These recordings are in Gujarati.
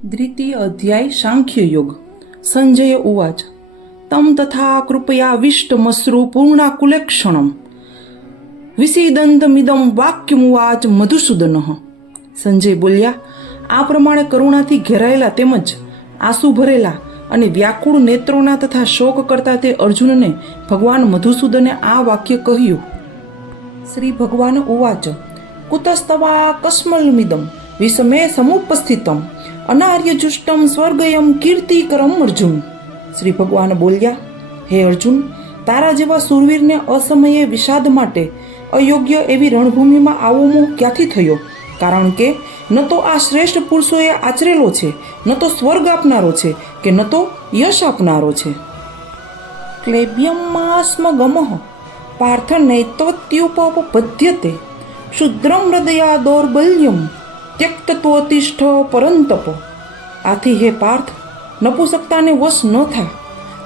द्वितीय अध्याय सांख्य योग। संजय उवाच तम तथा कृपयाविष्टमश्रु पूर्णाकुलेक्षणम् વિષીદંતમિદમ વાક્યમુવાચ મધુસૂદનઃ। સંજય બોલ્યા, આ પ્રમાણે કરુણાથી ઘેરાયેલા તેમજ આંસુ ભરેલા અને વ્યાકુળ નેત્રોના તથા શોક કરતા તે અર્જુનને ભગવાન મધુસૂદને આ વાક્ય કહ્યું। શ્રી ભગવાન ઉવાચ કુતસ્તવા કસ્મલમિદમ વિષમે સમુપસ્થિતમ અનાર્યજુષ્ટમ સ્વર્ગયમ કીર્તિકરમ અર્જુન। શ્રી ભગવાન બોલ્યા, હે અર્જુન, તારા જેવા સુરવીરને અસમયે વિષાદ માટે અયોગ્ય એવી રણભૂમિમાં આવો મોહ ક્યાંથી થયો? કારણ કે ન તો આ શ્રેષ્ઠ પુરુષોએ આચરેલો છે, ન તો સ્વર્ગ આપનારો છે કે ન તો યશ આપનારો છે। ક્લેબ્યમાસ્મ ગમઃ પાર્થ નૈતત્યુપપદ્યતે શુદ્રમ હૃદયા દૌર્બલ્યમ ત્યક્તત્વતિષ્ઠ પરંતપ। આથી હે પાર્થ, નપુસકતાને વશ ન થા,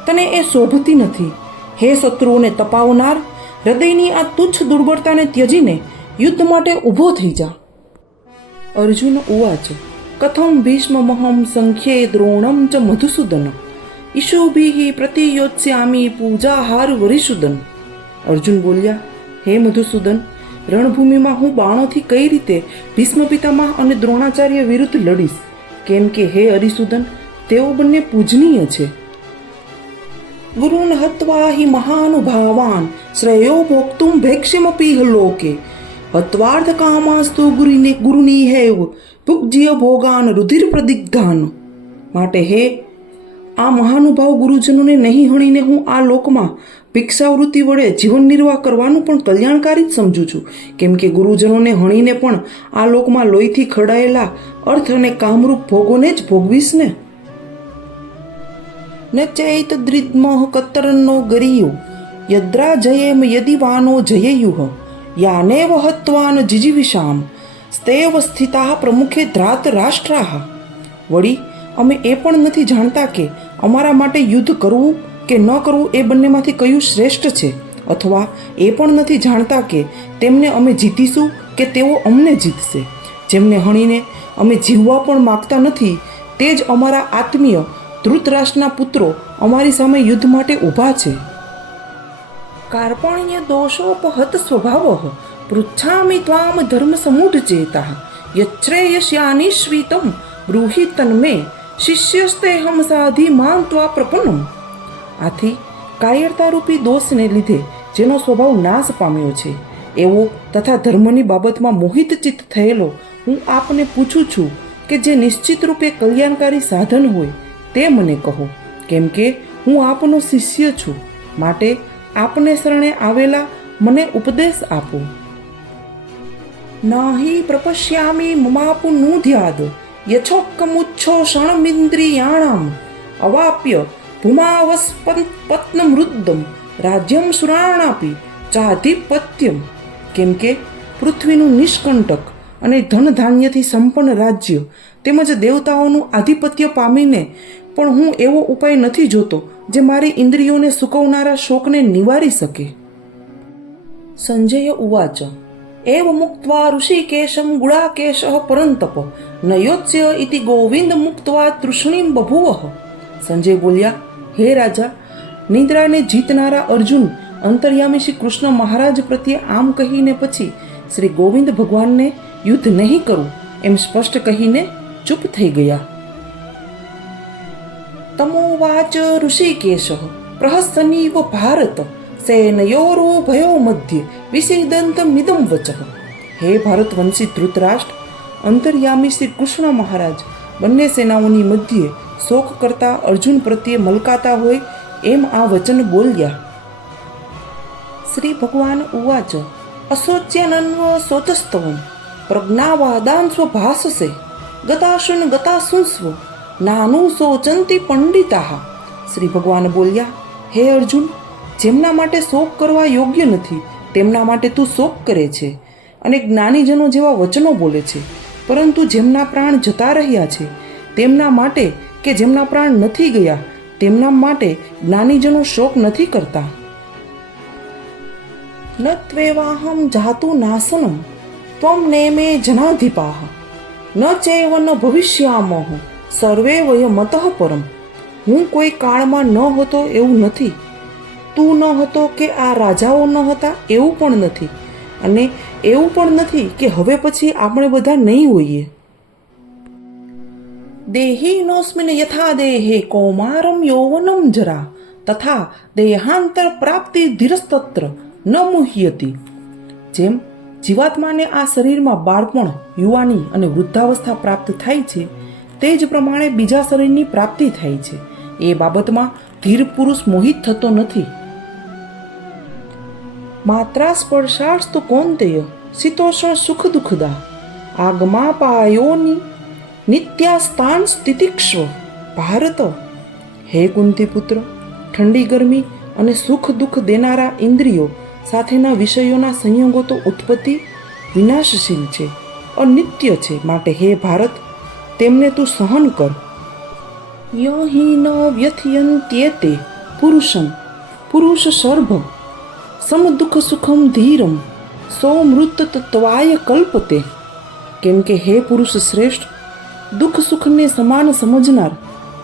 તને એ શોભતી નથી। હે શત્રુઓને તપાવનાર, હૃદયની આ તુચ્છ દુર્બળતાને ત્યજીને યુદ્ધ માટે ઊભો થઈ જા। અર્જુન ઉવાચ કથમ ભીષ્મમહં સંખ્યે દ્રોણમ ચ મધુસૂદન ઈશુભિઃ પ્રતિયોત્સ્યામિ પૂજાહાર વરિસૂદન। અર્જુન બોલ્યા, હે મધુસૂદન, રણભૂમિમાં હું બાણોથી કઈ રીતે ભીષ્મ પિતામહ અને દ્રોણાચાર્ય વિરુદ્ધ લડીશ? કેમ કે હે અરિસૂદન, તેઓ બંને પૂજનીય છે। ગુરુન હત્વા હિ મહાનુભાવાન શ્રેયો ભોક્તુમ ભેક્ષ્યમપીહ લોકે હત્વાર્થ કામાસ્તુ ગુરુની હેવ ભુક્જ્ય ભોગાન રુધિર પ્રદિગ્ધાન। માટે હે આ મહાનુભાવ ગુરુજનોને નહીં હણીને હું આ લોકમાં ભિક્ષાવૃત્તિ વડે જીવન નિર્વાહ કરવાનું પણ કલ્યાણકારી જ સમજું છું। કેમ કે ગુરુજનોને હણીને પણ આ લોકમાં લોહીથી ખરડાયેલા અર્થ અને કામરૂપ ભોગોને જ ભોગવીશ ને। ન ચૈત દ્રિદ્મઃ કતરનો ગરીયો યદ્રા જયેમ યદિવાનો જયેયુઃ યાનેવ હત્વાન જીજીવિષામ સ્તેવ સ્થિતા પ્રમુખે ધ્રાત રાષ્ટ્રાઃ। વળી અમે એ પણ નથી જાણતા કે અમારા માટે યુદ્ધ કરવું કે ન કરવું એ બંનેમાંથી કયું શ્રેષ્ઠ છે, અથવા એ પણ નથી જાણતા કે તેમને અમે જીતીશું કે તેઓ અમને જીતશે। જેમને હણીને અમે જીવવા પણ માગતા નથી તે જ અમારા આત્મીય ધૃતરાષ્ટ્રના પુત્રો અમારી સામે યુદ્ધ માટે ઊભા છે। કાર્પણ્ય દોષોપહત સ્વભાવઃ પૃચ્છામિ ત્વામ ધર્મ સમૂઢ ચેતાઃ યચ્છ્રેયસ્યાનિશ્વિતમ બ્રૂહિ તન્મે શિષ્યસ્તેહમ સાધિ માં ત્વા પ્રપન્નમ। આથી કાયરતારૂપી દોષને લીધે જેનો સ્વભાવ નાશ પામ્યો છે એવો તથા ધર્મની બાબતમાં મોહિત ચિત્ત થયેલો હું આપને પૂછું છું કે જે નિશ્ચિત રૂપે કલ્યાણકારી સાધન હોય તે મને કહો। કેમ કે હું આપનો શિષ્ય છું, માટે આપને શરણે આવેલા મને ઉપદેશ આપો। નાહિ પ્રપશ્યામિ મમાપુ નુધ્યાદ યછોક્કમુચ્છો ક્ષણમિન્દ્રિયાણામ અવાપ્ય ભૂમાવસ્પત્નમૃદ્દમ રાજ્યમ સુરાણાપી ચાધિપત્યમ। કેમ કે પૃથ્વીનું નિષ્કંટક અને ધન ધાન્યથી સંપન્ન રાજ્ય તેમજ દેવતાઓનું આધિપત્ય પામીને પણ હું એવો ઉપાય નથી જોતો જે મારી ઇન્દ્રિયોને સૂકવનારા શોકને નિવારી શકે। સંજય ઉવાચ એવ મુક્ત્વા ઋષિકેશમ ગુડાકેશઃ પરંતપ ન યોત્સ્ય ઇતિ ગોવિંદ મુક્ત્વા તૃષ્ણીમ બભુવઃ। સંજય બોલ્યા, હે રાજા, નિદ્રાને જીતનારા અર્જુન અંતર્યામી શ્રી કૃષ્ણ મહારાજ પ્રત્યે આમ કહીને પછી શ્રી ગોવિંદ ભગવાનને યુદ્ધ નહીં કરું એમ સ્પષ્ટ કહીને ચૂપ થઈ ગયા। તમોવાચ ઋષિકેશઃ પ્રહસનીવ ભારત સેનયોરુભયો મધ્ય વિષીદંતમિદં વચઃ। હે ભારતવંશી ધૃતરાષ્ટ્ર, અંતર્યામી શ્રી કૃષ્ણ મહારાજ બંને સેનાઓની મધ્યે શોક કરતા અર્જુન પ્રત્યે મલકાતા હોય એમ આ વચન બોલ્યા। શ્રી ભગવાન ઉવાચ અશોચ્યનન્વ શોચસ્તવમ પ્રજ્ઞાવાદાન સ્વભાષસે ગતાશુન ગતાશુંસ્વ નાનું શોચંતી પંડિતાઃ। શ્રી ભગવાન બોલ્યા, હે અર્જુન, જેમના માટે શોક કરવા યોગ્ય નથી તેમના માટે તું શોક કરે છે અને જ્ઞાનીજનો જેવા વચનો બોલે છે, પરંતુ જેમના પ્રાણ જતા રહ્યા છે તેમના માટે કે જેમના પ્રાણ નથી ગયા તેમના માટે જ્ઞાનીજનો શોક નથી કરતા। ન ત્વેવાહમ જાતુ નાસનમ ત્વમ નેમે જનાધિપાઃ ન ચૈવ ન ભવિષ્યામઃ સર્વે વયમતઃ પરમ. હું કોઈ કાળમાં ન હતો એવું નથી, તું ન હતો કે આ રાજાઓ ન હતા એવું પણ નથી, અને એવું પણ નથી કે હવે પછી આપણે બધા નહીં હોઈએ. દેહિનોસ્મિન યથા દેહે કૌમારમ યૌવનમ જરા તથા દેહાંતર પ્રાપ્તિ ધીરસ્તત્ર ન મુહ્યતી. જેમ જીવાત્માને આ શરીરમાં બાળપણ, યુવાની અને વૃદ્ધાવસ્થા પ્રાપ્ત થાય છે, તે જ પ્રમાણે બીજા શરીરની પ્રાપ્તિ થાય છે. એ બાબતમાં ધીર પુરુષ મોહિત થતો નથી. માત્રા સ્પર્શાસ્તુ કૌંતેય શીતોષ્ણ સુખ દુઃખદા આગમા પાયોની નિત્યાસ્તાન સ્થિતિક્ષ્વ. ભારત, હે કુંતી પુત્ર, ઠંડી ગરમી અને સુખ દુઃખ દેનારા ઇન્દ્રિયો સાથેના વિષયોના સંયોગો તો ઉત્પત્તિ વિનાશશીલ છે, અનિત્ય છે. માટે હે ભારત, તેમને તું સહન કર. યહિ ન વ્યથયન્ત્યેતે પુરુષમ પુરુષ સર્ભ સમદુઃખ સુખમ ધીરમ સૌમૃત તત્વાય કલ્પતે. કેમ કે હે પુરુષ શ્રેષ્ઠ, દુઃખ સુખને સમાન સમજનાર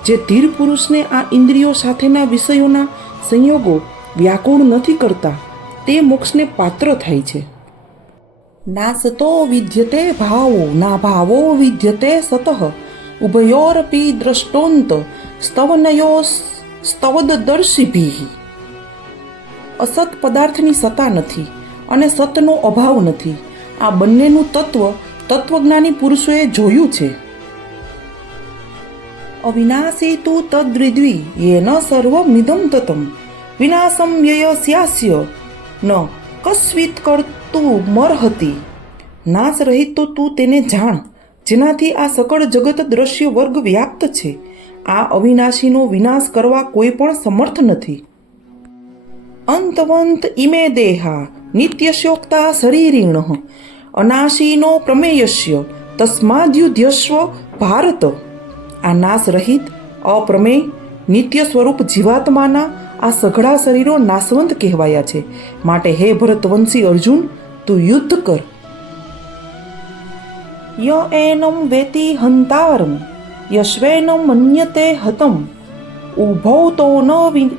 જે ધીર પુરુષને આ ઇન્દ્રિયો સાથેના વિષયોના સંયોગો વ્યાકુળ નથી કરતા, તે મોક્ષને પાત્ર થાય છે. નાસતો વિદ્યતે ભાવો ના ભાવો વિદ્યતે સતઃ ઉભયોરપી દ્રષ્ટોંત સ્તવનયો સ્તવદર્શિભિઃ. અસત પદાર્થની સત્તા નથી અને સતનો અભાવ નથી. આ બંનેનું તત્વજ્ઞાની પુરુષોએ જોયું છે. અવિનાશી તુ તદ્વિદ્વી યેન સર્વમિદં તતમ વિનાશમ વ્યયસ્યાસ્ય ન કસ્વિત કર્તુમર્હતિ. નાશ રહિત તો તું તેને જાણ, જેનાથી આ સકળ જગત દ્રશ્ય વર્ગ વ્યાપ્ત છે. આ અવિનાશીનો વિનાશ કરવા કોઈ પણ સમર્થ નથી. અંતવંત ઇમે દેહા નિત્યસ્યોક્તા શરીરિણઃ અનાશીનો પ્રમેયસ્ય તસ્માદ્યુધ્યસ્વ ભારત. આ નાશ રહિત, અપ્રમેય, નિત્ય સ્વરૂપ જીવાત્માના આ સઘળા શરીરો નાશવંત કહેવાયા છે. માટે હે ભરતવંશી અર્જુન, તું યુદ્ધ કર. ય એનમ વેતિ હંતારમ યશ્વૈનમ મન્યતે હતમ ઉભૌ તો ન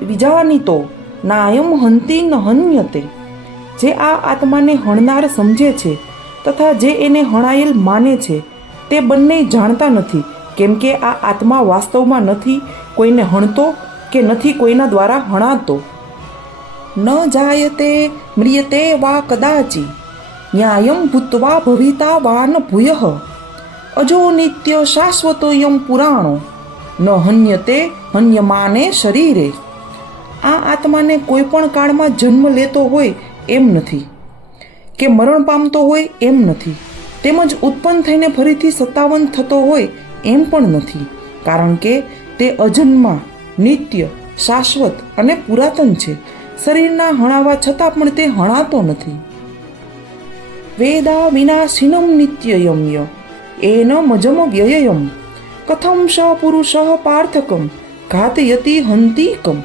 વિજાનિતો નાયમ હંતી ન હન્યતે. જે આ આત્માને હણનાર સમજે છે તથા જે એને હણાયેલ માને છે, તે બંને જાણતા નથી. કેમ કે આ આત્મા વાસ્તવમાં નથી કોઈને હણતો કે નથી કોઈના દ્વારા હણાતો. ન જાયતે મ્રિયતે વા કદાચિ ન્યાયમ ભૂત્વા ભવિતા વા ન ભૂયઃ અજો નિત્ય શાશ્વતોયમ પુરાણો ન હન્યતે હન્યમાને શરીરે. આ આત્માને કોઈ પણ કાળમાં જન્મ લેતો હોય એમ નથી, કે મરણ પામતો હોય એમ નથી, તેમજ ઉત્પન્ન થઈને ફરીથી સત્તાવન થતો હોય એમ પણ નથી. કારણ કે તે અજન્મા, નિત્ય, શાશ્વત અને પુરાતન છે. શરીરના હણાવા છતાં પણ તે હણાતો નથી. વેદા વિનાશિનમ નિત્યયમ્ય એન મજમ વ્યયયમ કથમ સ પુરુષ પાર્થકમ ઘાતયતિ હંતિકમ.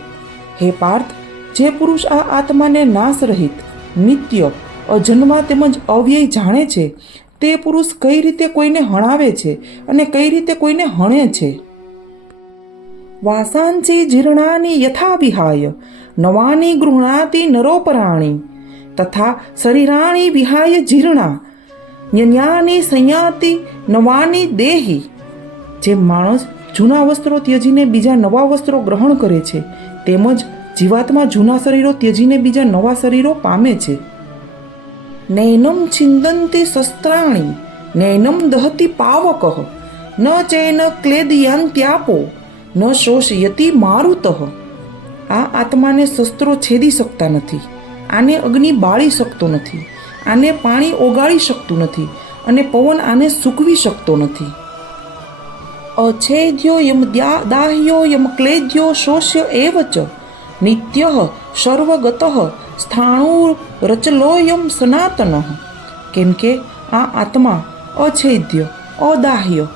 હે પાર્થ, જે પુરુષ આ આત્માને નાશ રહિત, નિત્ય, અજન્મા તેમજ અવ્યય જાણે છે, તે પુરુષ કઈ રીતે કોઈને હણાવે છે અને કઈ રીતે કોઈને હણે છે. વાસાંસી જીર્ણાની યથા વિહાય નવાની ગૃહણાતિ નરોપરાણી તથા શરીરાણી વિહાય જીર્ણા ન્યન્યાની સંયાતિ નવાની દેહી. જે માણસ જૂના વસ્ત્રો ત્યજીને બીજા નવા વસ્ત્રો ગ્રહણ કરે છે, તેમજ જીવાત્મા જૂના શરીરો ત્યજીને બીજા નવા શરીરો પામે છે. નૈનમ છિંદંતી શસ્ત્રાણી નૈનમ દહતી પાવકઃ ન ચૈન ક્લેદયાન્ત્યાપો ન શોષયતી મારુતઃ. આ આત્માને શસ્ત્રો છેદી શકતા નથી, આને અગ્નિ બાળી શકતો નથી, આને પાણી ઓગાળી શકતું નથી અને પવન આને સૂકવી શકતો નથી. અછેદ્યો યમ દાહ્યો યમ ક્લેદ્યો શોષ્ય એવ ચ નિત્યઃ સર્વગતઃ સ્થાણુ રચલોયમ સનાતનઃ. કેમ કે આ આત્મા અછેદ્ય, અદાહ્ય,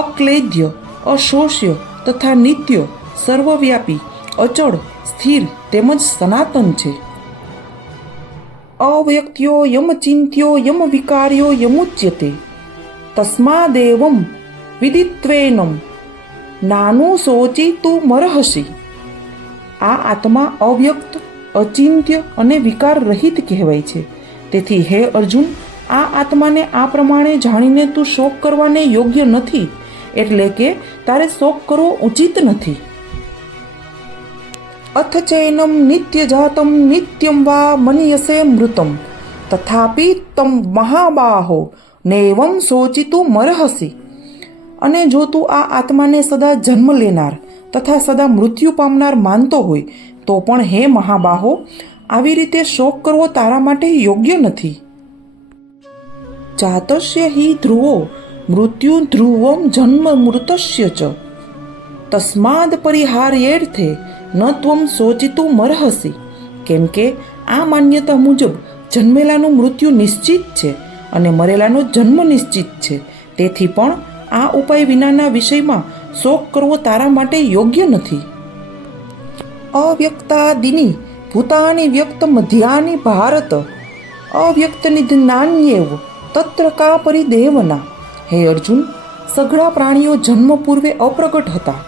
અક્લેદ્ય, અશોષ્ય તથા નિત્ય, સર્વવ્યાપી, અચળ, સ્થિર તેમજ સનાતન છે. અવ્યક્ત્યો યમ ચિંત્યો યમ વિકાર્યો યમુચ્યતે તસ્માદેવમ વિદિત્વેનમ નાનું સોચી તું મરહસી. આ આત્મા અવ્યક્ત, અચિંત્ય અને વિકાર રહિત કહેવાય છે. તેથી હે અર્જુન, આ આત્માને આ પ્રમાણે જાણીને તું શોક કરવાને યોગ્ય નથી, એટલે કે તારે શોક કરવો ઉચિત નથી. અથ ચૈનમ નિત્ય જાતમ નિત્યમ વા મનીયસે મૃતમ તથાપિ તમ મહાબાહો નૈવમ શોચિતું મરહસી. અને જો તું આ આત્માને સદા જન્મ લેનાર તથા સદા મૃત્યુ પામનાર માનતો હોય તો પણ હે મહાબાહો, આવી રીતે શોક કરવો તારા માટે યોગ્ય નથી. જાતસ્ય હિ ધ્રુવો મૃત્યુ ધ્રુવમ જન્મ મૃતસ્ય ચ તસ્માદ પરિહાર્યેર્થે ન ત્વમ શોચિતું મરહસી. કેમ કે આ માન્યતા મુજબ જન્મેલાનું મૃત્યુ નિશ્ચિત છે અને મરેલાનો જન્મ નિશ્ચિત છે. તેથી પણ આ ઉપાય વિનાના વિષયમાં શોક કરવો તારા માટે યોગ્ય નથી. અવ્યક્તાદિની ભૂતાની વ્યક્ત મધ્યાની ભારત અવ્યક્ત નિધનાન્યેવ તત્ર કા પરિદેવના. હે અર્જુન, સઘળા પ્રાણીઓ જન્મ પૂર્વે અપ્રગટ હતા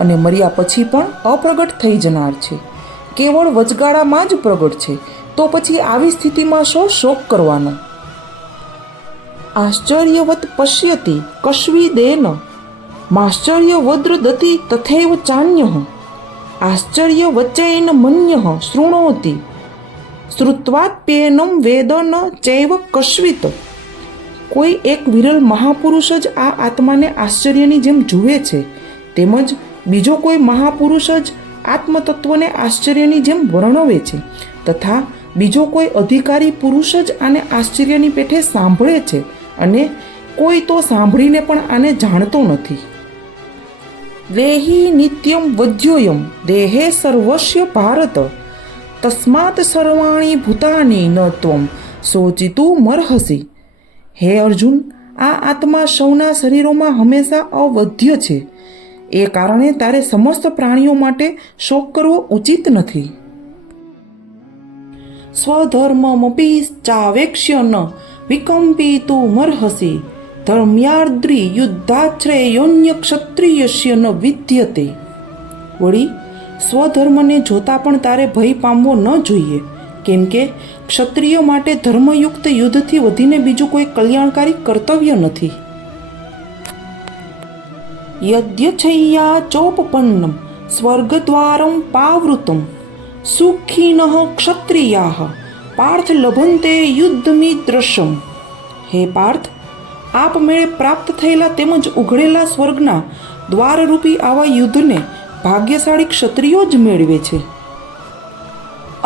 અને મર્યા પછી પણ અપ્રગટ થઈ જનાર છે. કેવળ વચગાળામાં જ પ્રગટ છે, તો પછી આવી સ્થિતિમાં શો શોક કરવાનો? આશ્ચર્યવત પશ્યતિ કશ્વિદેન માશ્ચર્યવદ્રદતિ તથૈવ ચાન્યઃ આશ્ચર્યવચૈન મન્યઃ શૃણોતિ શ્રુત્વાપ્યેનમ વેદ ન ચૈવ કશ્વિત. કોઈ એક વિરલ મહાપુરુષ જ આ આત્માને આશ્ચર્યની જેમ જુએ છે, તેમજ બીજો કોઈ મહાપુરુષ જ આત્મતત્વને આશ્ચર્યની જેમ વર્ણવે છે, તથા બીજો કોઈ અધિકારી પુરુષ જ આને આશ્ચર્યની પેઠે સાંભળે છે, અને કોઈ તો સાંભળીને પણ આને જાણતો નથી. દેહી નિત્યમ વજ્યોયમ દેહે સર્વસ્ય ભારત તસ્માત સર્વાણી ભૂતાની ન ત્વમ શોચિતું મરહસી. હે અર્જુન, આ આત્મા સૌના શરીરોમાં હંમેશા અવધ્ય છે, એ કારણે તારે સમસ્ત પ્રાણીઓ માટે શોક કરવો ઉચિત નથી. સ્વધર્મમપી ચાવેક્ષ્ય ન વિકંપિતું મર્હસી ધર્મ્યાર્દ્રી યુદ્ધાશ્રયોન્ય ક્ષત્રિયસ્ય ન વિદ્યતે. વળી સ્વધર્મને જોતા પણ તારે ભય પામવો ન જોઈએ, કેમ કે ક્ષત્રિય માટે ધર્મયુક્ત યુદ્ધથી વધીને બીજું કોઈ કલ્યાણકારી કર્તવ્ય નથી. યદ્યછૈયા ચોપપન્નમ સ્વર્ગદ્વારમ પાવૃતમ સુખીનઃ ક્ષત્રિયાઃ પાર્થ લભંતે યુદ્ધમીદૃશમ. હે પાર્થ, આપમેળે પ્રાપ્ત થયેલા તેમજ ઉઘડેલા સ્વર્ગના દ્વારરૂપી આવા યુદ્ધને ભાગ્યશાળી ક્ષત્રિયો જ મેળવે છે.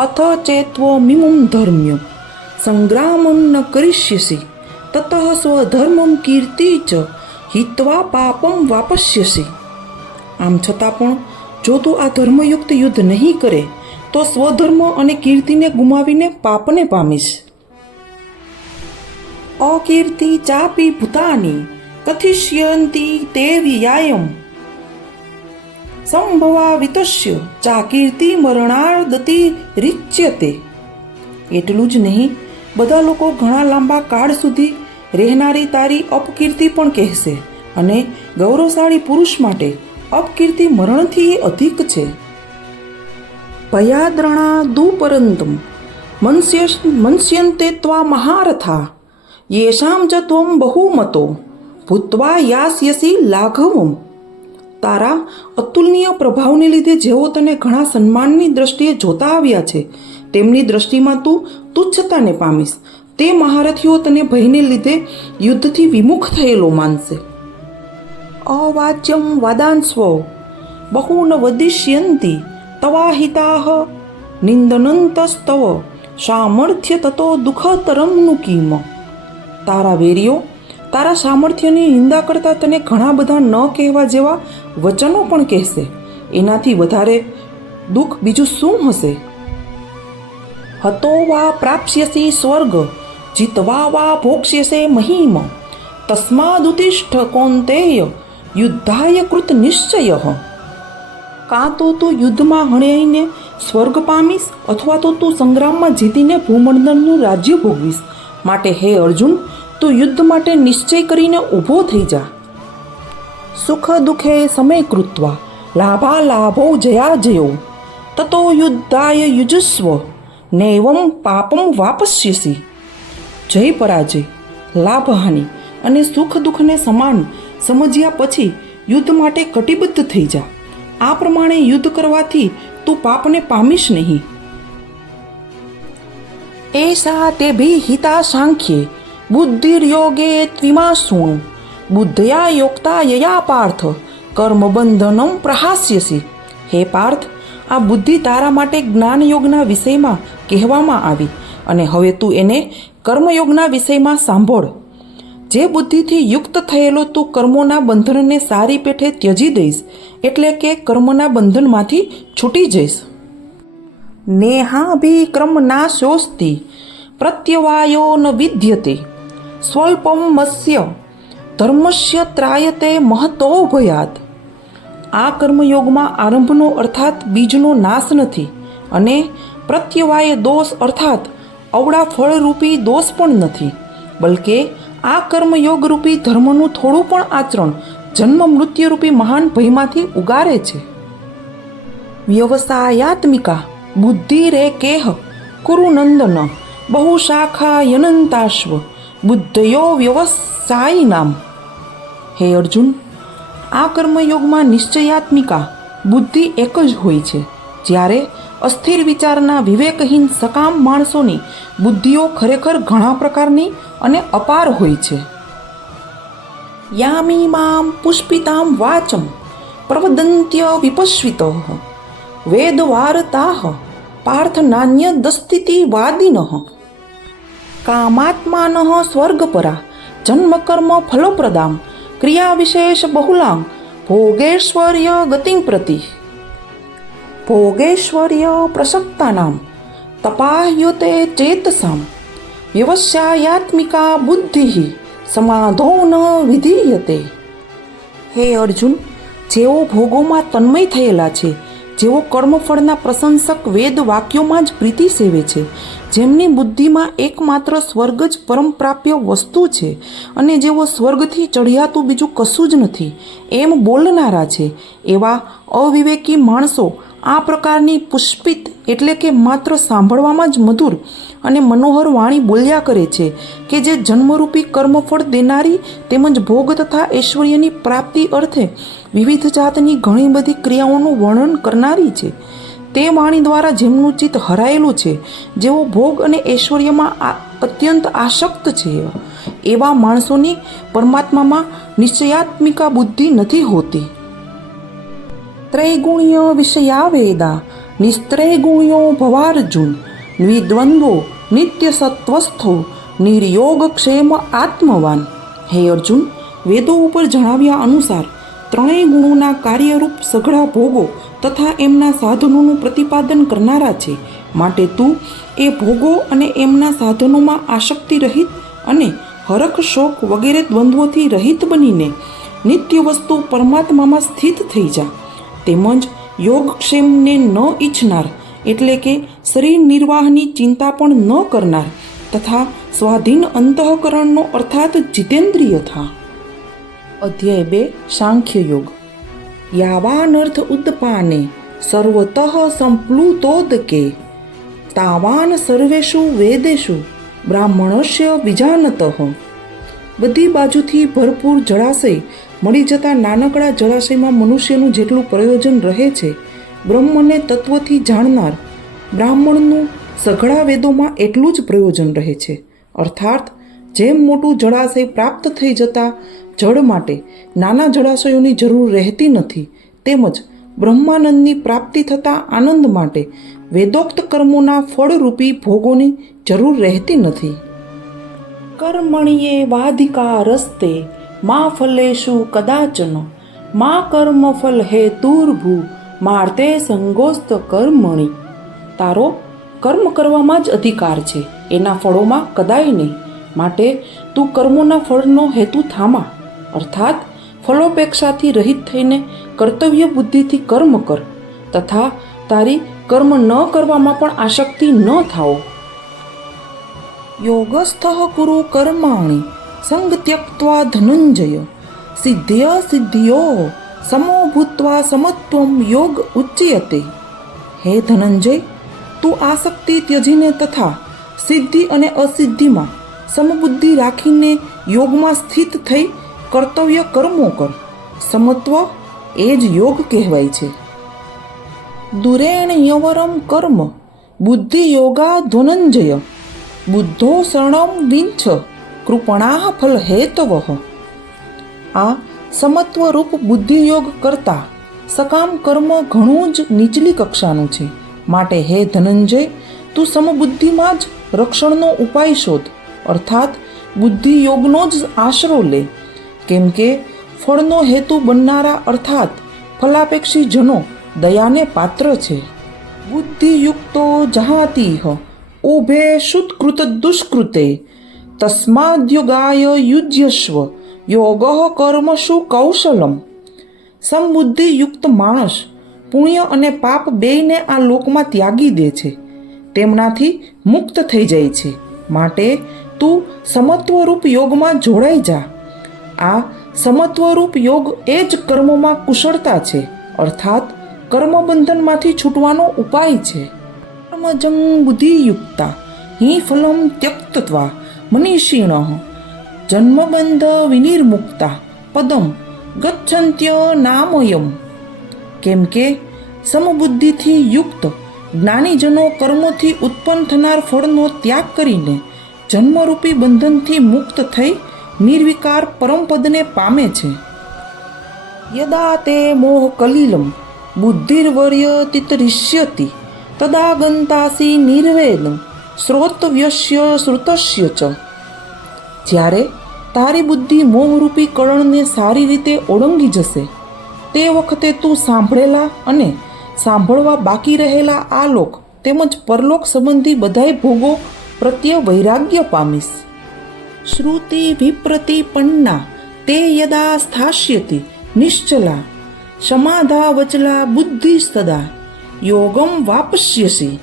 અથ ચેત્વમિમં ધર્મ્ય સંગ્રામં ન કરિષ્યસી તતઃ સ્વધર્મં કીર્તિ ચ હિત્વા પાપમ વાપસ્યસી. આમ છતાં પણ જો તું આ ધર્મયુક્ત યુદ્ધ નહીં કરે તો સ્વધર્મ અને કીર્તિને ગુમાવીને પાપને પામીશ. અકીર્તિ ચાપી ભૂતાની કથિષ્યંતી તે વિયાયમ સંભવાવિતસ્ય ચાકીર્તિ મરણાર્દતિ રિચ્યતે. એટલું જ નહીં, બધા લોકો ઘણા લાંબા કાળ સુધી રહેનારી તારી અપકીર્તિ પણ કહેશે, અને ગૌરવશાળી પુરુષ માટે અપકીર્તિ મરણથી અધિક છે. ભયાદ્રણા દુપરંતમ મન્સ્યન્તે ત્વા મહારથા યેષામ ચ ત્વમ બહુમતો ભૂત્વા યાસ્યસી લાઘવમ. તારા અતુલનીય પ્રભાવને લીધે જેઓ તને ઘણા સન્માનની દ્રષ્ટિએ જોતા આવ્યા છે, તેમની દ્રષ્ટિમાં તું તુચ્છતાને પામીશ. તે મહારથીઓ તને ભયને લીધે યુદ્ધથી વિમુખ થયેલો માનશે. અવાચ્યમ વાદાંસ્વ બહૂન વદિષ્યંતિ તવાહિતાહ નિંદનંતસ્તવ સામર્થ્ય તતો દુઃખતરમ નું કીમ. તારા વેરીઓ તારા સામર્થ્યની નિંદા કરતા તને ઘણા બધા ન કહેવા જેવા વચનો પણ કહેશે. એનાથી વધારે દુઃખ બીજું શું હશે? હતો વા પ્રાપ્સ્યસી સ્વર્ગ જીતવા વા ભોક્ષ્યસે મહિમ તસ્માદુતિષ્ઠ કૌંતેય યુદ્ધાય કૃત નિશ્ચય. કાં તો તું યુદ્ધમાં હણાઈને સ્વર્ગ પામીશ, અથવા તો તું સંગ્રામમાં જીતીને ભૂમંડળનું રાજ્ય ભોગવીશ. માટે હે અર્જુન, તું યુદ્ધ માટે નિશ્ચય કરીને ઊભો થઈ જા. સુખ દુઃખે સમય કૃત્વા લાભાલાભો જયાજયો તતો યુદ્ધાય યુજસ્વ નૈવમ પાપમ વાપસ્યસી. જય પરાજય, લાભહાનિ અને સુખ દુઃખને સમાન સમજ્યા પછી યુદ્ધ માટે કટિબદ્ધ થઈ જા. આ પ્રમાણે યુદ્ધ કરવાથી તું પાપને પામીશ નહીં. એષા તેભિ હિતા સાંખ્યે બુદ્ધિર્યોગે ત્વિમાસુણુ બુદ્ધયા યોક્તા યયા પાર્થ કર્મબંધનમ પ્રહાસ્યસી. હે પાર્થ, આ બુદ્ધિ તારા માટે જ્ઞાનયોગના વિષયમાં કહેવામાં આવી અને હવે તું એને કર્મયોગના વિષયમાં સાંભળ. જે બુદ્ધિથી યુક્ત થયેલો તું કર્મોના બંધનને સારી પેઠે ત્યજી દઈશ, એટલે કે કર્મના બંધનમાંથી છૂટી જઈશ. નેહાભિક્રમનાશોસ્તિ પ્રત્યવાયો ન વિદ્યતે સ્વલ્પમ મસ્ય ધર્મસ્ય ત્રાયતે મહતો ભયાત. આ કર્મયોગમાં આરંભનો અર્થાત બીજનો નાશ નથી અને પ્રત્યવાય દોષ અર્થાત અવળા ફળરૂપી દોષ પણ નથી, બલકે આ કર્મયોગરૂપી ધર્મનું થોડું પણ આચરણ જન્મ મૃત્યુરૂપી મહાન ભયમાંથી ઉગારે છે. વ્યવસાયાત્મિકા બુદ્ધિ રે કેહ કુરુનંદન બહુશાખાયનંતાશ્વ બુદ્ધયો વ્યવસાયી નામ. હે અર્જુન, આ કર્મયોગમાં નિશ્ચયાત્મિકા બુદ્ધિ એક જ હોય છે, જ્યારે અસ્થિર વિચારના વિવેકહીન સકામ માણસોની બુદ્ધિઓ ખરેખર ઘણા પ્રકારની અને અપાર હોય છે. યામી મામ પુષ્પિતામ વાચમ પ્રવદંત્ય વિપશ્વિત વેદવારતાઃ પાર્થ નાન્ય દસ્તિતિ વાદિનઃ કામાત્માનઃ સ્વર્ગપરા જન્મકર્મ ફલપ્રદામ ક્રિયા વિશેષ બહુલાં ભોગેશ્વર્ય ગતિં પ્રતિ ભોગેશ્વર્ય પ્રસક્તાનામ તપાહ્યુતે ચેતસામ વ્યવસાયાત્મિકા બુદ્ધિ સમાધો ન વિધીયતે. હે અર્જુન, જેઓ ભોગોમાં તન્મય થયેલા છે, જેઓ કર્મફળના પ્રશંસક વેદ વાક્યોમાં જ પ્રીતિ સેવે છે, જેમની બુદ્ધિમાં એકમાત્ર સ્વર્ગ જ પરમ પ્રાપ્ય વસ્તુ છે અને જેઓ સ્વર્ગથી ચઢિયાતું બીજું કશું જ નથી એમ બોલનારા છે, એવા અવિવેકી માણસો આ પ્રકારની પુષ્પિત એટલે કે માત્ર સાંભળવામાં જ મધુર અને મનોહર વાણી બોલ્યા કરે છે કે જે જન્મરૂપી કર્મફળ દેનારી તેમજ ભોગ તથા ઐશ્વર્યની પ્રાપ્તિ અર્થે વિવિધ જાતની ઘણી બધી ક્રિયાઓનું વર્ણન કરનારી છે. તે વાણી દ્વારા જેમનું ચિત્ત હરાયેલું છે, જેઓ ભોગ અને ઐશ્વર્યમાં અત્યંત આસક્ત છે, એવા માણસોની પરમાત્મામાં નિશ્ચયાત્મિકા બુદ્ધિ નથી હોતી. ત્રૈગુણ્ય વિષયા વેદા નિસ્ત્રૈગુણ્યો ભવાર્જુન દ્વિદ્વંદ્વો નિત્ય સત્વસ્થો નિર્યોગક્ષેમ આત્મવાન. હે અર્જુન, વેદો ઉપર જણાવ્યા અનુસાર ત્રણેય ગુણોના કાર્યરૂપ સઘળા ભોગો તથા એમના સાધનોનું પ્રતિપાદન કરનારા છે, માટે તું એ ભોગો અને એમના સાધનોમાં આસક્તિ રહિત અને હરખ શોક વગેરે દ્વંદ્વોથી રહિત બનીને નિત્ય વસ્તુ પરમાત્મામાં સ્થિત થઈ જા. તેમજ યોગક્ષેમને ન ઈચ્છનાર એટલે કે શરીર નિર્વાહની ચિંતા પણ ન કરનાર તથા સ્વાધીન અંતઃકરણનો અર્થાત જીતેન્દ્રિય થા. અધ્યાય 2 સાંખ્ય યોગ. યાવાનર્થ ઉત્પાને સર્વતઃ સંપ્લુતોદકે તાવાન સર્વેષુ વેદેષુ બ્રાહ્મણસ્ય વિજાનતઃ. બધી બાજુથી ભરપૂર જળાશય મળી જતા નાનકડા જળાશયમાં મનુષ્યનું જેટલું પ્રયોજન રહે છે, બ્રહ્મને તત્વથી જાણનાર બ્રાહ્મણનું સઘળા વેદોમાં એટલું જ પ્રયોજન રહે છે. અર્થાત જેમ મોટું જળાશય પ્રાપ્ત થઈ જતા જળ માટે નાના જળાશયોની જરૂર રહેતી નથી, તેમજ બ્રહ્માનંદની પ્રાપ્તિ થતાં આનંદ માટે વેદોક્ત કર્મોના ફળરૂપી ભોગોની જરૂર રહેતી નથી. કર્મણ્યે વાધિકારસ્તે મા ફલેષુ કદાચન મા કર્મફલ હેતુર્ભૂ માર્તે સંગોસ્ત કર્મણિ. તારો કર્મ કરવામાં જ અધિકાર છે, એના ફળોમાં કદાય નહીં, માટે તું કર્મોના ફળનો હેતુ થામા, અર્થાત ફલોપેક્ષાથી રહિત થઈને કર્તવ્ય બુદ્ધિથી કર્મ કર તથા તારી કર્મ ન કરવામાં પણ આસક્તિ ન થાઓ. યોગસ્થઃ કુરુ કર્માણિ સંગ ત્યક્ત્વા ધનંજય સિદ્ધ્ય સિદ્ધિયો સમો ભૂત્વા સમત્વમ યોગ ઉચ્યતે. હે ધનંજય, તું આસક્તિ ત્યજીને તથા સિદ્ધિ અને અસિદ્ધિમાં સમબુદ્ધિ રાખીને યોગમાં સ્થિત થઈ કર્તવ્ય કર્મો કર. સમત્વ એ જ યોગ કહેવાય છે. દુરેણ યવરમ કર્મ બુદ્ધિ યોગા ધ્વનંજય બુદ્ધો શરણમ વિંછ કૃપણાઃ ફલ હેતવ. આ સમત્વરૂપ બુદ્ધિયોગ કરતા સકામ કર્મ ઘણું જ નીચલી કક્ષાનું છે. માટે હે ધનંજય, તું સમબુદ્ધિમાં જ રક્ષણનો ઉપાય શોધ, અર્થાત બુદ્ધિયોગનો જ આશરો લે. કેમ કે ફળનો હેતુ બનનારા અર્થાત ફલાપેક્ષી જનો દયાને પાત્ર છે. બુદ્ધિયુક્તો જહાતીહ ઉભે શુત્કૃત દુષ્કૃતે તસ્માદ્યોગાય યુજ્યસ્વ યોગ કર્મશુ કૌશલમ. સમબુદ્ધિયુક્ત માણસ પુણ્ય અને પાપ બેયને આ લોકમાં ત્યાગી દે છે, તેમનાથી મુક્ત થઈ જાય છે. માટે તું સમત્વરૂપ યોગમાં જોડાઈ જા. આ સમત્વરૂપ યોગ એ જ કર્મોમાં કુશળતા છે, અર્થાત કર્મબંધનમાંથી છૂટવાનો ઉપાય છે. કર્મજં બુદ્ધિયુક્તા હિ ફલમ ત્યક્તત્વા મનીષિણઃ જન્મબંધ વિનિર્મુક્તા પદમ ગચ્છન્ત્ય નામયમ. કેમ કે સમબુદ્ધિથી યુક્ત જ્ઞાનીજનો કર્મોથી ઉત્પન્ન થનાર ફળનો ત્યાગ કરીને જન્મરૂપી બંધનથી મુક્ત થઈ નિર્વિકાર પરમપદને પામે છે. યદા તે મોહ કલિલમ બુદ્ધિર્વર્ય તિતરિષ્યતિ તદા ગંતાસી નિર્વેદમ શ્રોતવ્યસ્ય શ્રુતસ્ય ચ. જ્યારે તારી બુદ્ધિ મોહરૂપી કળણને સારી રીતે ઓળંગી જશે, તે વખતે તું સાંભળેલા અને સાંભળવા બાકી રહેલા આ લોક તેમજ પરલોક સંબંધી બધાય ભોગો પ્રત્યે વૈરાગ્ય પામીશ. શ્રુતિ વિપ્રતિપન્ના તે યદા સ્થાસ્યતિ નિશ્ચલા સમાધા વચલા બુદ્ધિ સદા યોગમ વાપસ્યસી.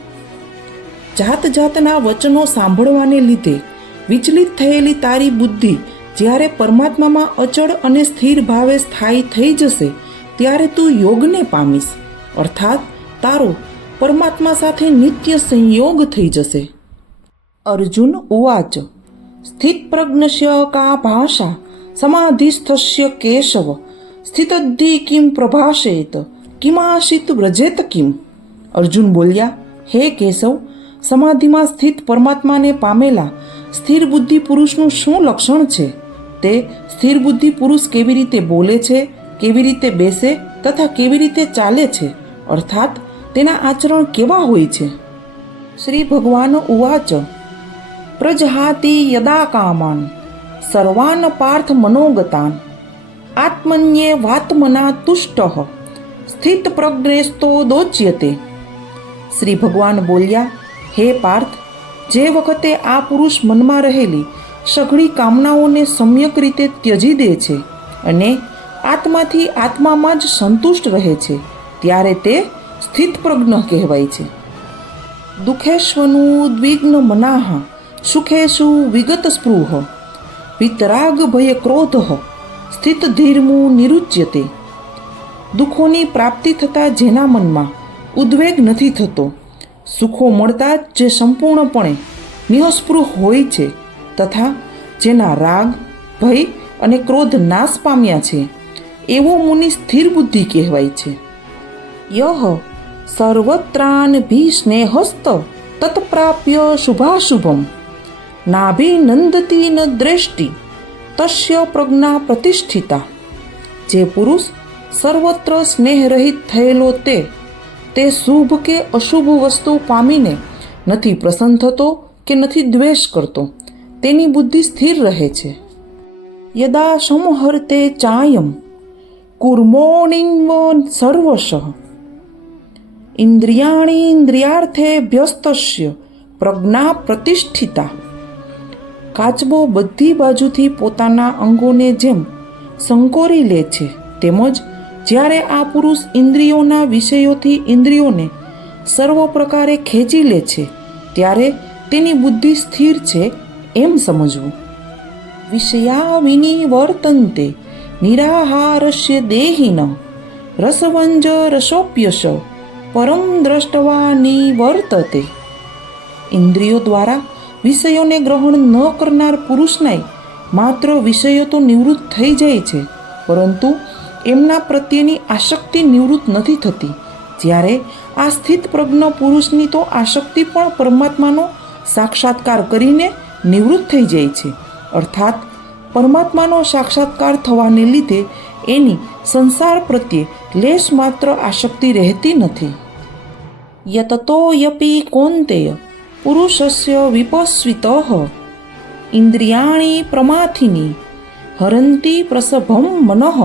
જાત જાતના વચનો સાંભળવાને લીધે વિચલિત થયેલી તારી બુદ્ધિ જ્યારે પરમાત્મામાં અચળ અને સ્થિર ભાવે સ્થાયી થઈ જશે, ત્યારે તું યોગને પામીશ, અર્થાત તારો પરમાત્મા સાથે નિત્ય સંયોગ થઈ જશે. અર્જુન ઉવાચ સ્થિતપ્રજ્ઞસ્ય કા ભાષા સમાધિસ્થસ્ય કેશવ સ્થિતદ્ધિ કિમ પ્રભાષેત કિમાશિત વ્રજેત કિમ. અર્જુન બોલ્યા, હે કેશવ, સમાધિમાં સ્થિત પરમાત્માને પામેલા સ્થિર બુદ્ધિ પુરુષનું શું લક્ષણ છે? તે સ્થિર બુદ્ધિ પુરુષ કેવી રીતે બોલે છે, કેવી રીતે બેસે તથા કેવી રીતે ચાલે છે, અર્થાત તેના આચરણ કેવા હોય છે? શ્રી ભગવાન ઉવાચ પ્રજહાતિ યદા કામાન સર્વાન પાર્થ મનોગતાન આત્મન્યે વાત્મના તુષ્ટઃ સ્થિત પ્રજ્ઞેસ્તો દોચ્યતે. શ્રી ભગવાન બોલ્યા, હે પાર્થ, જે વખતે આ પુરુષ મનમાં રહેલી સઘળી કામનાઓને સમ્યક રીતે ત્યજી દે છે અને આત્માથી આત્મામાં જ સંતુષ્ટ રહે છે, ત્યારે તે સ્થિતપ્રજ્ઞ કહેવાય છે. દુઃખેષ્વનું દ્વિગ્ન મનાઃ સુખેષુ વિગત સ્પૃહ વિતરાગ ભય ક્રોધ સ્થિત ધીર્મુ નિરુચ્યતે. દુઃખોની પ્રાપ્તિ થતાં જેના મનમાં ઉદ્વેગ નથી થતો, સુખો મળતા જ જે સંપૂર્ણપણે નિઃસ્પૃહ હોય છે તથા જેના રાગ ભય અને ક્રોધ નાશ પામ્યા છે, એવો મુનિ સ્થિર બુદ્ધિ કહેવાય છે. યહ સર્વત્રાનભિસ્નેહસ્ત તત્પ્રાપ્ય શુભાશુભમ નાભિનંદતી ન દ્રેષ્ટિ તસ્ય પ્રજ્ઞા પ્રતિષ્ઠિતા. જે પુરુષ સર્વત્ર સ્નેહરહિત થયેલો તે શુભ કે અશુભ વસ્તુ પામીને નથી પ્રસન્ન થતો કે નથી દ્વેષ કરતો, તેની બુદ્ધિ સ્થિર રહે છે. યદા સંહર્તે ચાયમ કુર્મોણિન્વ સર્વશઃ ઇન્દ્રિયાણી ઇન્દ્રિયાર્થેભ્યસ્તસ્ય પ્રજ્ઞા પ્રતિષ્ઠિતા. કાચબો બધી બાજુથી પોતાના અંગોને જેમ સંકોરી લે છે, તેમજ જ્યારે આ પુરુષ ઇન્દ્રિયોના વિષયોથી ઇન્દ્રિયોને સર્વ પ્રકારે ખેંચી લે છે, ત્યારે તેની બુદ્ધિ સ્થિર છે એમ સમજવું. વિષયા વિનિવર્તન્તે નિરાહારસ્ય દેહિન રસવંજ રસોપ્યશ પરમ દ્રષ્ટવા નિવર્તતે. ઇન્દ્રિયો દ્વારા વિષયોને ગ્રહણ ન કરનાર પુરુષનાય માત્ર વિષયો તો નિવૃત્ત થઈ જાય છે, પરંતુ એમના પ્રત્યેની આસક્તિ નિવૃત્ત નથી થતી. જ્યારે આ સ્થિત પ્રજ્ઞ પુરુષની તો આસક્તિ પણ પરમાત્માનો સાક્ષાત્કાર કરીને નિવૃત્ત થઈ જાય છે. અર્થાત પરમાત્માનો સાક્ષાત્કાર થવાને લીધે એની સંસાર પ્રત્યે લેશ માત્ર આસક્તિ રહેતી નથી. યતતો યપી કૌંતેય પુરુષસ્ય વિપસ્વિતઃ ઇન્દ્રિયાણી પ્રમાથિની હરંતી પ્રસભમ મનઃ.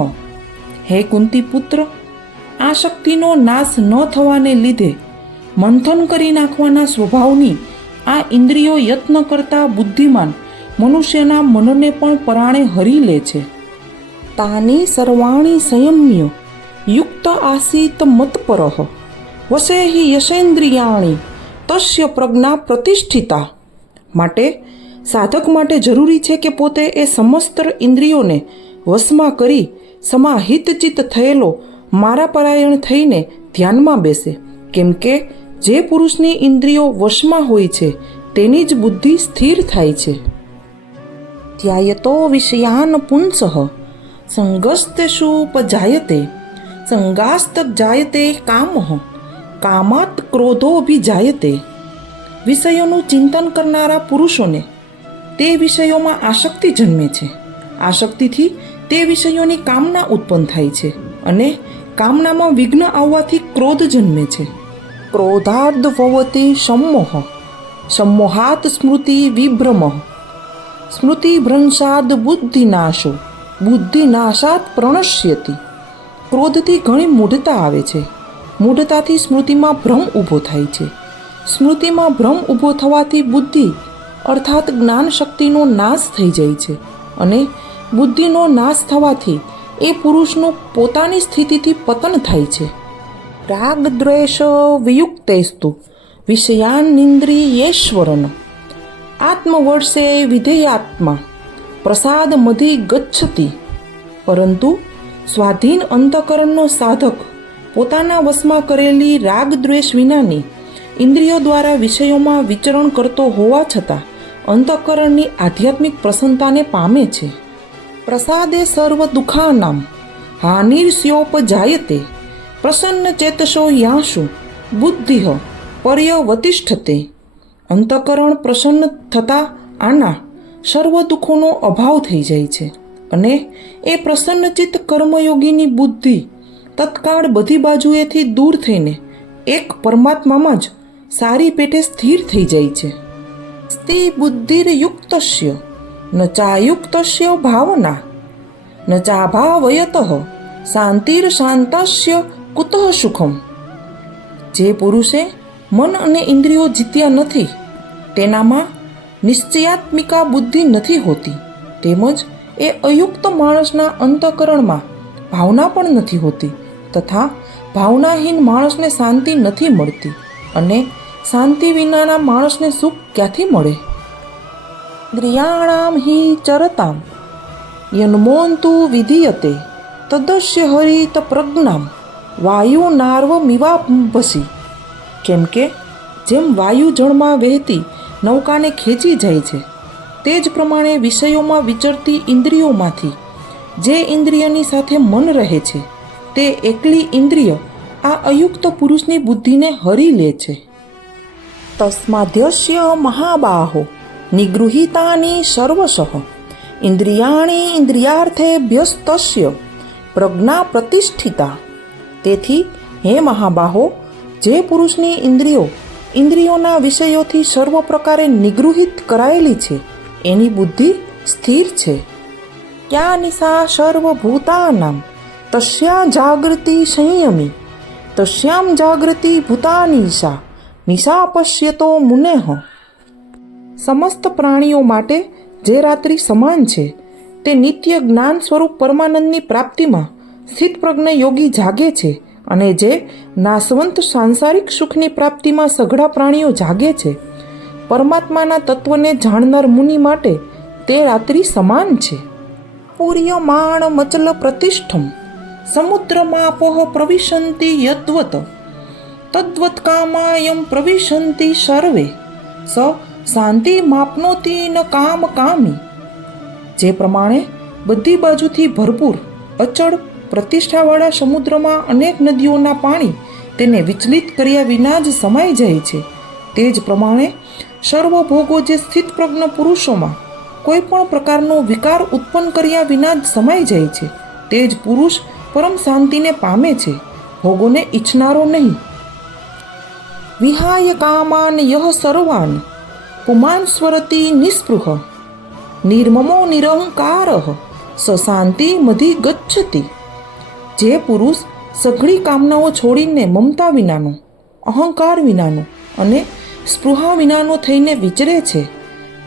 હે કુંતી પુત્ર, આ શક્તિનો નાશ ન થવાને લીધે મંથન કરી નાખવાના સ્વભાવની આ ઇન્દ્રિયો યત્ન કરતા બુદ્ધિમાન મનુષ્યના મનને પણ પરાણે હરી લે છે. તાની સર્વાણી સંયમ્ય યુક્ત આસીત મત્પરઃ વસેહિ યશેન્દ્રિયાણી તસ્ય પ્રજ્ઞા પ્રતિષ્ઠિતા. માટે સાધક માટે જરૂરી છે કે પોતે એ સમસ્ત ઇન્દ્રિયોને વશમાં કરી સમાહિતચિત્ત થયેલો મારા પરાયણ થઈને ધ્યાનમાં બેસે. કેમ કે જે પુરુષની ઇન્દ્રિયો વશમાં હોય છે તેની જ બુદ્ધિ સ્થિર થાય છે. ધ્યાયતો વિષયાન પુંસઃ સંગસ્તેષુપજાયતે સંગાસ્તજાયતે કામઃ કામાત ક્રોધોભિજાયતે. વિષયોનું ચિંતન કરનારા પુરુષોને તે વિષયોમાં આસક્તિ જન્મે છે. આસક્તિથી તે વિષયોની કામના ઉત્પન્ન થાય છે અને કામનામાં વિઘ્ન આવવાથી ક્રોધ જન્મે છે. ક્રોધાદ ભવતી સંમોહ સંમોહાત સ્મૃતિ વિભ્રમ સ્મૃતિભ્રંશાદ બુદ્ધિનાશો બુદ્ધિનાશાત પ્રણશ્યતિ. ક્રોધથી ઘણી મૂઢતા આવે છે. મૂઢતાથી સ્મૃતિમાં ભ્રમ ઊભો થાય છે. સ્મૃતિમાં ભ્રમ ઊભો થવાથી બુદ્ધિ અર્થાત જ્ઞાન શક્તિનો નાશ થઈ જાય છે અને બુદ્ધિનો નાશ થવાથી એ પુરુષનું પોતાની સ્થિતિથી પતન થાય છે. રાગ દ્વેષ વિયુક્તેસ્તુ વિષયાનિન્દ્રિયેશ્વરન આત્મવર્ષે વિધેયાત્મા પ્રસાદ મધી ગચ્છતિ. પરંતુ સ્વાધીન અંતઃકરણનો સાધક પોતાના વશમાં કરેલી રાગ દ્વેષ વિનાની ઇન્દ્રિયો દ્વારા વિષયોમાં વિચરણ કરતો હોવા છતાં અંતઃકરણની આધ્યાત્મિક પ્રસન્નતાને પામે છે. પ્રસાદે સર્વ દુઃખાનામ હાનિર્સ્યોપજાયતે પ્રસન્ન ચેતસો યાશુ બુદ્ધિ પર્યવતિષ્ઠતે. અંતઃકરણ પ્રસન્ન થતાં આના સર્વ દુઃખોનો અભાવ થઈ જાય છે અને એ પ્રસન્નચિત્ત કર્મયોગીની બુદ્ધિ તત્કાળ બધી બાજુએથી દૂર થઈને એક પરમાત્મામાં જ સારી પેટે સ્થિર થઈ જાય છે. સ્તિ બુદ્ધિર્યુક્તસ્ય ન ચાયુક્તસ્ય ભાવના ન ચાભાવયતઃ શાંતિર્શાંતસ્ય કુતઃ સુખમ. જે પુરુષે મન અને ઇન્દ્રિયો જીત્યા નથી તેનામાં નિશ્ચયાત્મિકા બુદ્ધિ નથી હોતી, તેમજ એ અયુક્ત માણસના અંતઃકરણમાં ભાવના પણ નથી હોતી તથા ભાવનાહીન માણસને શાંતિ નથી મળતી અને શાંતિ વિનાના માણસને સુખ ક્યાંથી મળે? ઇન્દ્રિયાણામ હિ ચરતામ યન્મોન્તુ વિધીયતે તદસ્ય હરિત પ્રજ્ઞામ વાયુ નાર્વમિવાંભસી. કેમ કે જેમ વાયુ જળમાં વહેતી નૌકાને ખેંચી જાય છે તે જ પ્રમાણે વિષયોમાં વિચરતી ઇન્દ્રિયોમાંથી જે ઇન્દ્રિયની સાથે મન રહે છે તે એકલી ઇન્દ્રિય આ અયુક્ત પુરુષની બુદ્ધિને હરી લે છે. તસ્માદ્યસ્ય મહાબાહો નિગૃહીતાની સર્વશઃ ઇન્દ્રિયાણી ઇન્દ્રિયાર્થેભ્યસ્તસ્ય પ્રજ્ઞા પ્રતિષ્ઠિતા. તેથી હે મહાબાહો, જે પુરુષની ઇન્દ્રિયો ઇન્દ્રિયોના વિષયોથી સર્વ પ્રકારે નિગૃહિત કરાયેલી છે એની બુદ્ધિ સ્થિર છે. ક્યા નિશા સર્વભૂતાનામ તસ્યા જાગૃતિ સંયમી તસ્યામ જાગૃતિ ભૂતાનિશા નિશા પશ્યતો મુનેહ. સમસ્ત પ્રાણીઓ માટે જે રાત્રિ સમાન છે તે નિત્ય જ્ઞાન સ્વરૂપ પરમાનંદની પ્રાપ્તિમાં સ્થિત પ્રજ્ઞ યોગી જાગે છે અને જે નાશવંત સાંસારિક સુખની પ્રાપ્તિમાં સઘળા પ્રાણીઓ જાગે છે. પરમાત્માના તત્વને જાણનાર મુનિ માટે તે રાત્રિ સમાન છે. પૂર્યમાણમચલ પ્રતિષ્ઠમ સમુદ્રમાપોઃ પ્રવિશન્તિ યદ્વત તદ્વત કામાયમ પ્રવિશન્તિ સર્વે સ શાંતિ માપનોતિ ન કામ કામી. જે પ્રમાણે બધી બાજુથી ભરપૂર અચળ પ્રતિષ્ઠાવાળા સમુદ્રમાં અનેક નદીઓના પાણી તેને વિચલિત કર્યા વિના જ સમાઈ જાય છે, તે જ પ્રમાણે સર્વભોગો જે સ્થિતપ્રજ્ઞ પુરુષોમાં કોઈ પણ પ્રકારનો વિકાર ઉત્પન્ન કર્યા વિના જ સમાઈ જાય છે, તે જ પુરુષ પરમ શાંતિને પામે છે, ભોગોને ઈચ્છનારો નહીં. વિહાય કામાન યહ સર્વાન પુમાન સ્વરતી નિસ્પૃહ નિર્મમો નિરહંકારઃ સ શાંતિ મધી ગચ્છતિ. જે પુરુષ સઘળી કામનાઓ છોડીને મમતા વિનાનો, અહંકાર વિનાનો અને સ્પૃહા વિનાનો થઈને વિચરે છે,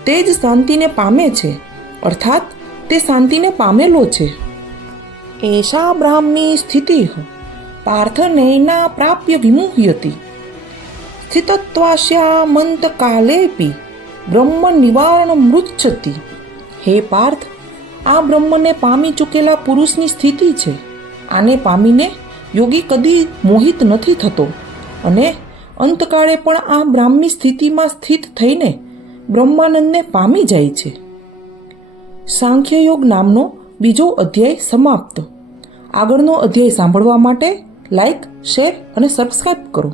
તે જ શાંતિને પામે છે, અર્થાત તે શાંતિને પામેલો છે. એષા બ્રાહ્મી સ્થિતિ પાર્થ નૈના પ્રાપ્ય વિમુહ્યતિ સ્થિતત્વાસ્યામંત કાલેપી બ્રહ્મ નિવારણ મૃચ્છતિ. હે પાર્થ, આ બ્રહ્મને પામી ચૂકેલા પુરુષની સ્થિતિ છે. આને પામીને યોગી કદી મોહિત નથી થતો અને અંતકાળે પણ આ બ્રાહ્મી સ્થિતિમાં સ્થિત થઈને બ્રહ્માનંદને પામી જાય છે. સાંખ્યયોગ નામનો બીજો અધ્યાય સમાપ્ત. આગળનો અધ્યાય સાંભળવા માટે લાઈક, શેર અને સબસ્ક્રાઈબ કરો.